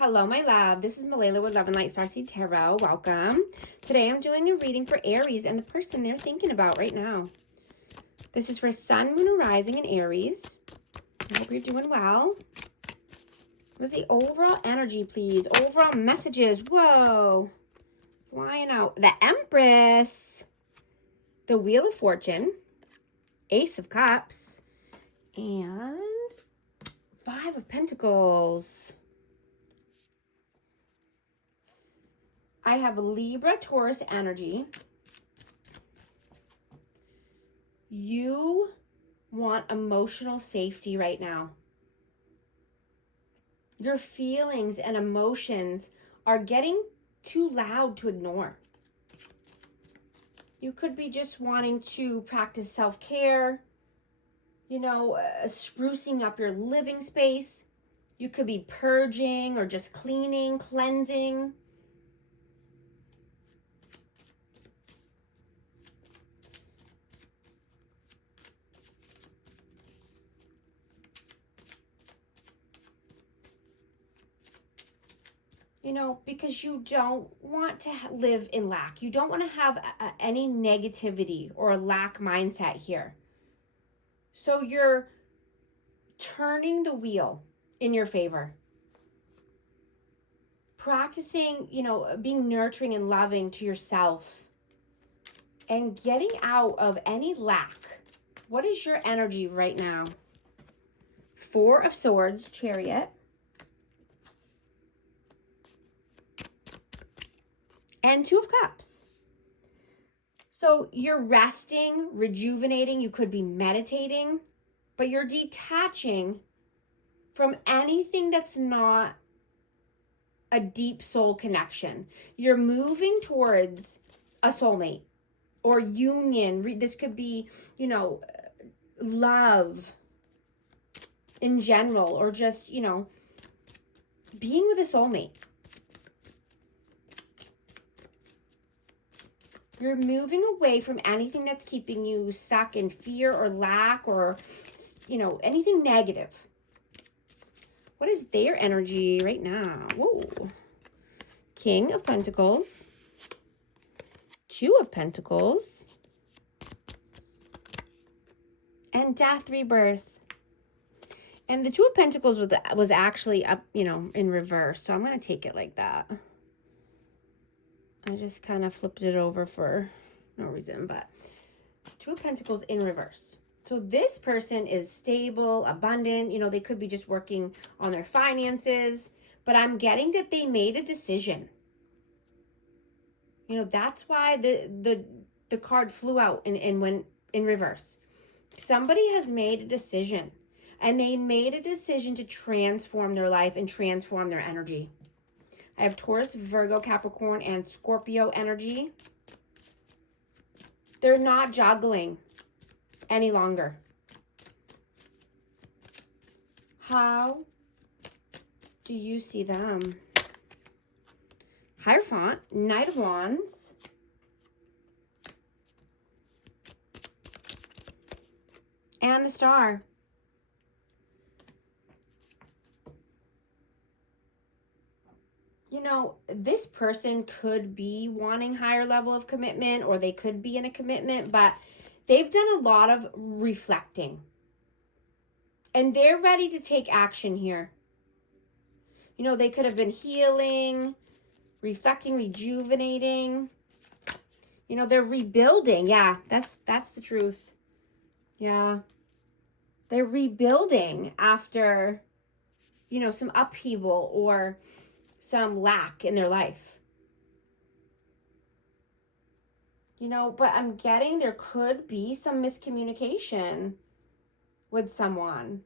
Hello, my love. This is Malayla with Love and Light Starseed Tarot. Welcome. Today I'm doing a reading for Aries and the person they're thinking about right now. This is for Sun, Moon, and Rising in Aries. I hope you're doing well. What is the overall energy, please? Overall messages. Whoa. Flying out. The Empress. The Wheel of Fortune. Ace of Cups. And Five of Pentacles. I have Libra, Taurus energy. You want emotional safety right now. Your feelings and emotions are getting too loud to ignore. You could be just wanting to practice self-care, sprucing up your living space. You could be purging or just cleaning, cleansing. Because you don't want to live in lack. You don't want to have any negativity or lack mindset here. So you're turning the wheel in your favor. Practicing, being nurturing and loving to yourself. And getting out of any lack. What is your energy right now? Four of Swords, Chariot. And Two of Cups. So you're resting, rejuvenating. You could be meditating, but you're detaching from anything that's not a deep soul connection. You're moving towards a soulmate or union. This could be, love in general, or just, being with a soulmate. You're moving away from anything that's keeping you stuck in fear or lack or, anything negative. What is their energy right now? Whoa. King of Pentacles. Two of Pentacles. And Death, Rebirth. And the Two of Pentacles was actually up, in reverse. So I'm going to take it like that. I just kind of flipped it over for no reason, but Two of Pentacles in reverse. So this person is stable, abundant. They could be just working on their finances, but I'm getting that they made a decision. That's why the card flew out and went in reverse. Somebody has made a decision, and they made a decision to transform their life and transform their energy. I have Taurus, Virgo, Capricorn, and Scorpio energy. They're not juggling any longer. How do you see them? Hierophant, Knight of Wands. And the Star. This person could be wanting higher level of commitment, or they could be in a commitment, but they've done a lot of reflecting. And they're ready to take action here. They could have been healing, reflecting, rejuvenating. They're rebuilding. Yeah, that's the truth. Yeah. They're rebuilding after, some upheaval or some lack in their life. But I'm getting there could be some miscommunication with someone.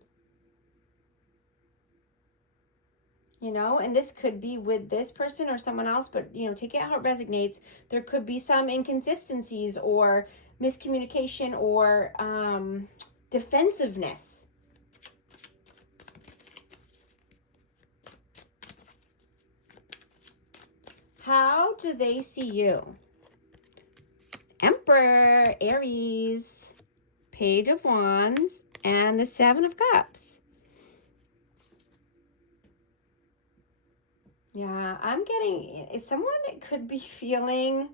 And this could be with this person or someone else, but, take it how it resonates. There could be some inconsistencies or miscommunication or defensiveness. How do they see you? Emperor, Aries, Page of Wands, and the Seven of Cups. Yeah, I'm getting, someone could be feeling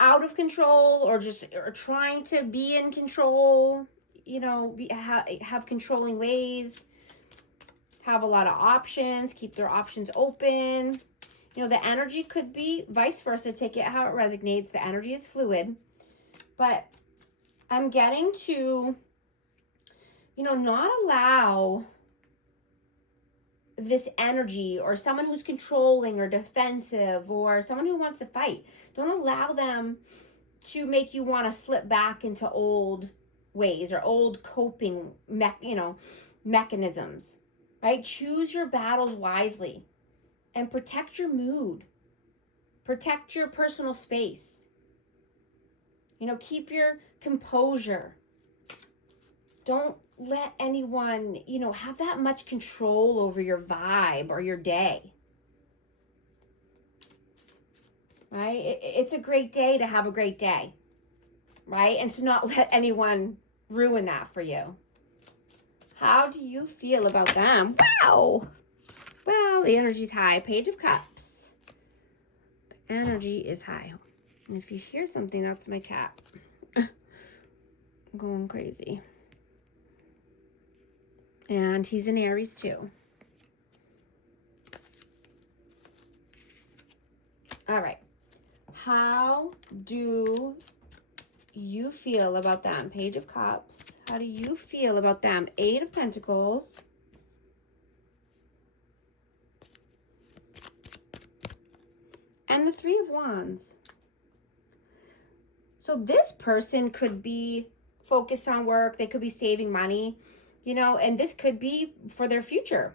out of control or trying to be in control, have controlling ways, have a lot of options, keep their options open. The energy could be vice versa. Take it how it resonates. The energy is fluid. But I'm getting to, not allow this energy, or someone who's controlling or defensive or someone who wants to fight. Don't allow them to make you want to slip back into old ways or old coping mechanisms, right? Choose your battles wisely and protect your mood. Protect your personal space. Keep your composure. Don't let anyone, have that much control over your vibe or your day. Right? It's a great day to have a great day. Right? And to not let anyone ruin that for you. How do you feel about them? Wow. Well, the energy's high. Page of Cups. The energy is high. And if you hear something, that's my cat. Going crazy. And he's an Aries too. All right. How do you feel about them? Page of Cups. How do you feel about them? Eight of Pentacles. And the Three of Wands. So this person could be focused on work. They could be saving money, and this could be for their future.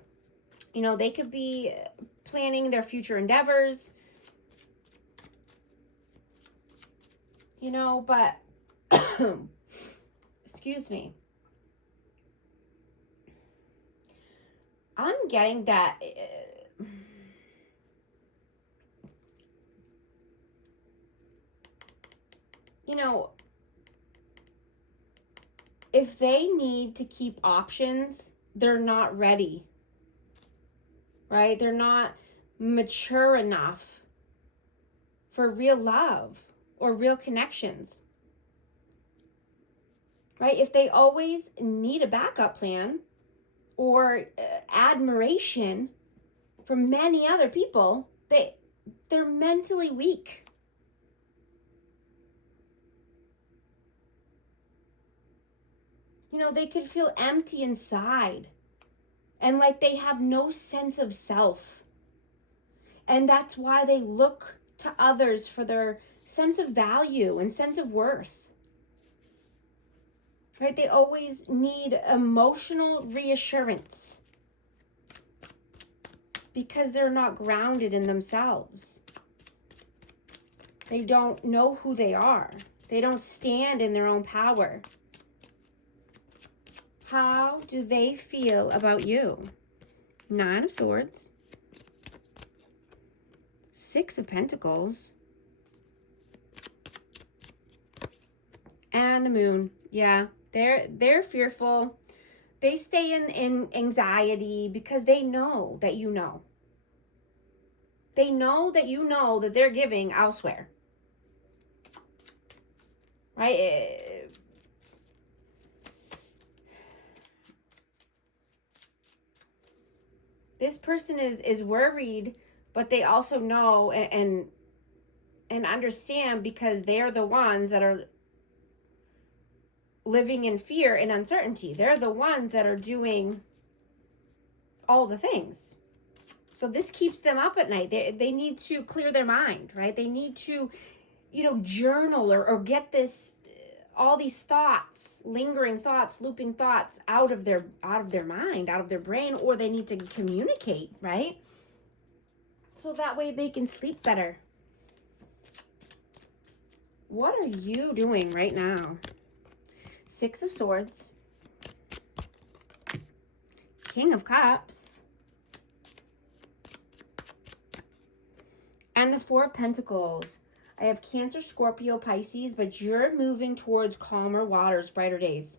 They could be planning their future endeavors, but excuse me. I'm getting that if they need to keep options, they're not ready, right? They're not mature enough for real love or real connections, right? If they always need a backup plan or admiration from many other people, they're mentally weak. They could feel empty inside and like they have no sense of self. And that's why they look to others for their sense of value and sense of worth. Right? They always need emotional reassurance because they're not grounded in themselves. They don't know who they are. They don't stand in their own power. How do they feel about you? Nine of Swords. Six of Pentacles. And the Moon. Yeah, they're fearful. They stay in anxiety because they know that you know. They know that you know that they're giving elsewhere. Right? This person is worried, but they also know and understand because they're the ones that are living in fear and uncertainty. They're the ones that are doing all the things. So this keeps them up at night. They need to clear their mind, right? They need to, journal or get all these thoughts, lingering thoughts, looping thoughts out of their mind, out of their brain, or they need to communicate, right? So that way they can sleep better. What are you doing right now? Six of Swords. King of Cups. And the Four of Pentacles. I have Cancer, Scorpio, Pisces, but you're moving towards calmer waters, brighter days.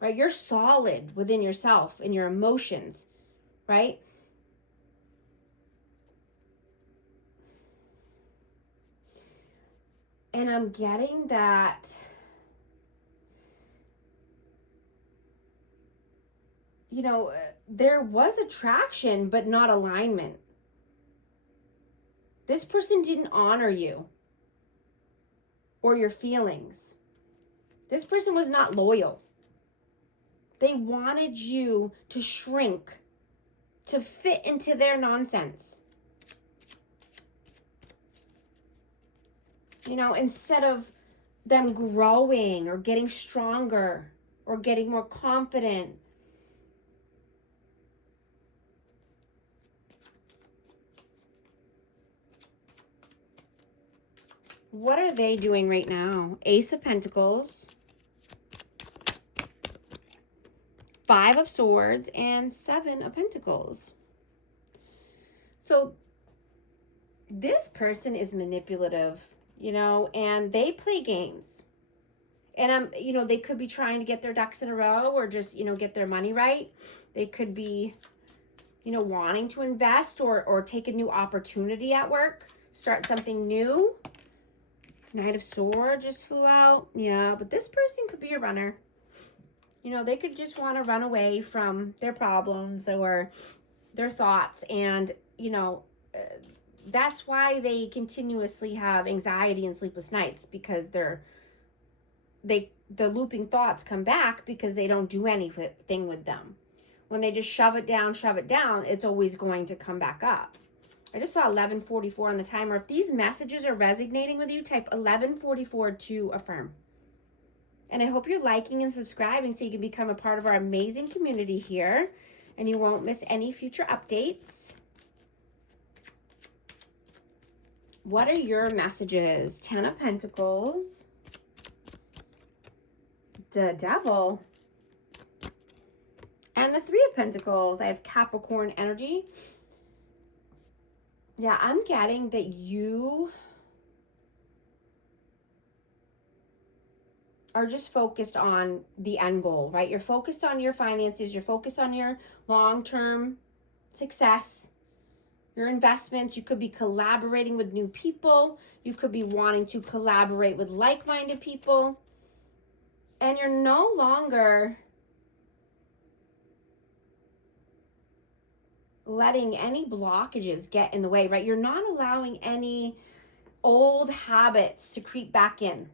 Right? You're solid within yourself and your emotions, right? And I'm getting that, you know, there was attraction, but not alignment. This person didn't honor you or your feelings. This person was not loyal. They wanted you to shrink, to fit into their nonsense. You know, instead of them growing or getting stronger or getting more confident. What are they doing right now? Ace of Pentacles, Five of Swords, and Seven of Pentacles. So this person is manipulative, you know, and they play games. And you know, they could be trying to get their ducks in a row or just, you know, get their money right. They could be, you know, wanting to invest or take a new opportunity at work, start something new. Knight of Swords just flew out. Yeah, but this person could be a runner. You know, they could just want to run away from their problems or their thoughts. And, you know, that's why they continuously have anxiety and sleepless nights, because the looping thoughts come back because they don't do anything with them. When they just shove it down, it's always going to come back up. I just saw 1144 on the timer. If these messages are resonating with you, type 1144 to affirm. And I hope you're liking and subscribing so you can become a part of our amazing community here and you won't miss any future updates. What are your messages? Ten of Pentacles, the Devil, and the Three of Pentacles. I have Capricorn energy. Yeah, I'm getting that you are just focused on the end goal, right? You're focused on your finances. You're focused on your long-term success, your investments. You could be collaborating with new people. You could be wanting to collaborate with like-minded people. And you're no longer letting any blockages get in the way, right? You're not allowing any old habits to creep back in.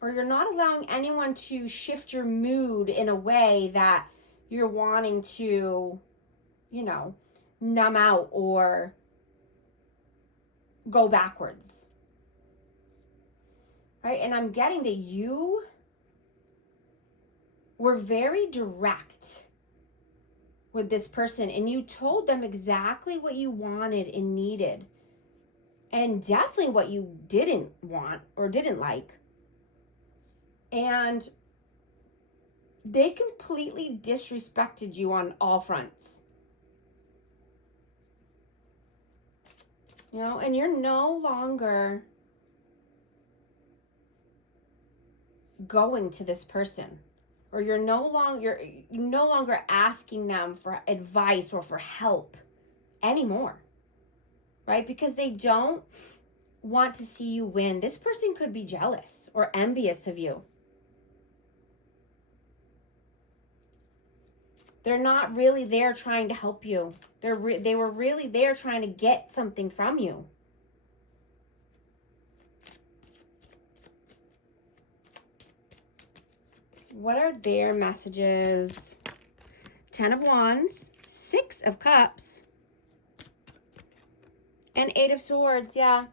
Or you're not allowing anyone to shift your mood in a way that you're wanting to, you know, numb out or go backwards. Right? And I'm getting that you were very direct with this person and you told them exactly what you wanted and needed, and definitely what you didn't want or didn't like. And they completely disrespected you on all fronts. You know, and you're no longer going to this person, or you're no longer asking them for advice or for help anymore, right? Because they don't want to see you win. This person could be jealous or envious of you. They're not really there trying to help you. They were really there trying to get something from you. What are their messages? Ten of Wands, Six of Cups, and Eight of Swords. Yeah.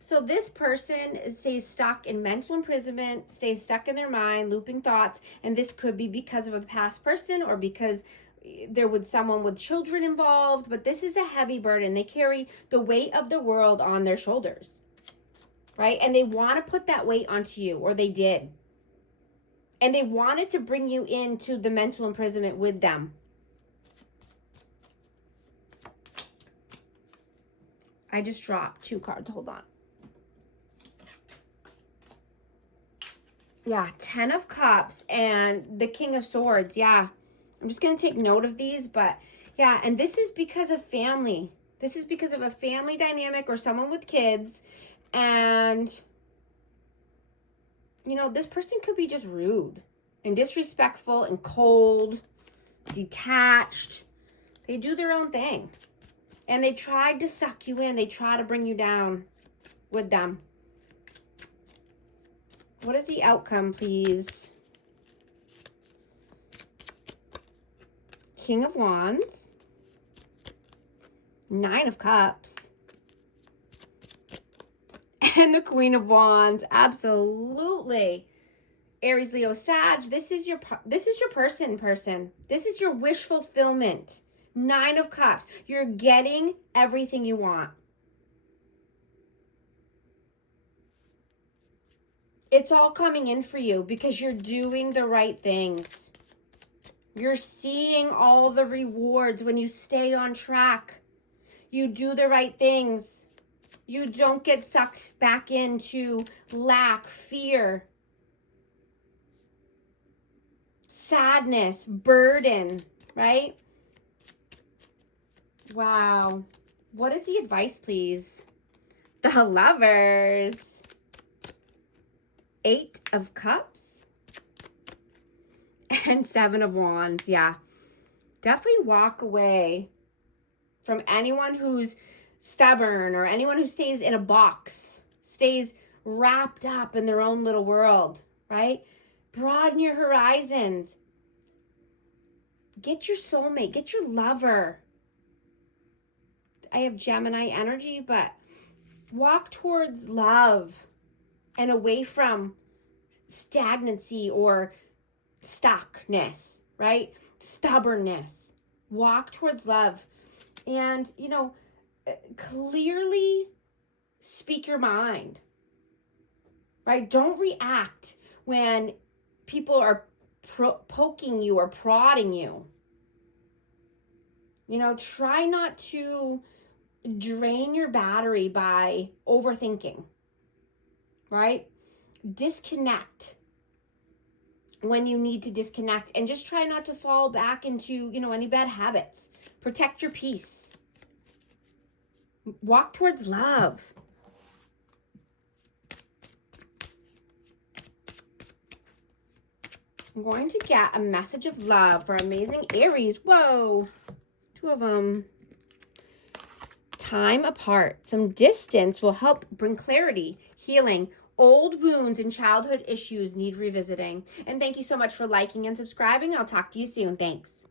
So this person stays stuck in mental imprisonment, stays stuck in their mind, looping thoughts. And this could be because of a past person or because there was someone with children involved. But this is a heavy burden. They carry the weight of the world on their shoulders, right? And they want to put that weight onto you, or they did. And they wanted to bring you into the mental imprisonment with them. I just dropped 2 cards. Hold on. Yeah, 10 of Cups and the King of Swords. Yeah, I'm just going to take note of these. But yeah, and this is because of family. This is because of a family dynamic or someone with kids And, you know, this person could be just rude and disrespectful and cold, detached. They do their own thing. And they tried to suck you in. They try to bring you down with them. What is the outcome, please? King of Wands. 9 of Cups. And the Queen of Wands. Absolutely. Aries, Leo, Sag. This is your person. This is your wish fulfillment. 9 of Cups. You're getting everything you want. It's all coming in for you because you're doing the right things. You're seeing all the rewards when you stay on track. You do the right things. You don't get sucked back into lack, fear, sadness, burden, right? Wow. What is the advice, please? The Lovers. 8 of Cups. And 7 of Wands. Yeah. Definitely walk away from anyone who's stubborn or anyone who stays in a box, stays wrapped up in their own little world, right? Broaden your horizons. Get your soulmate, get your lover. I have Gemini energy, but walk towards love and away from stagnancy or stuckness, right? Stubbornness. Walk towards love. And, you know, clearly speak your mind, right? Don't react when people are poking you or prodding you. You know, try not to drain your battery by overthinking, right? Disconnect when you need to disconnect, and just try not to fall back into, you know, any bad habits. Protect your peace. Walk towards love. I'm going to get a message of love for amazing Aries. Whoa, 2 of them. Time apart. Some distance will help bring clarity, healing. Old wounds and childhood issues need revisiting. And thank you so much for liking and subscribing. I'll talk to you soon. Thanks.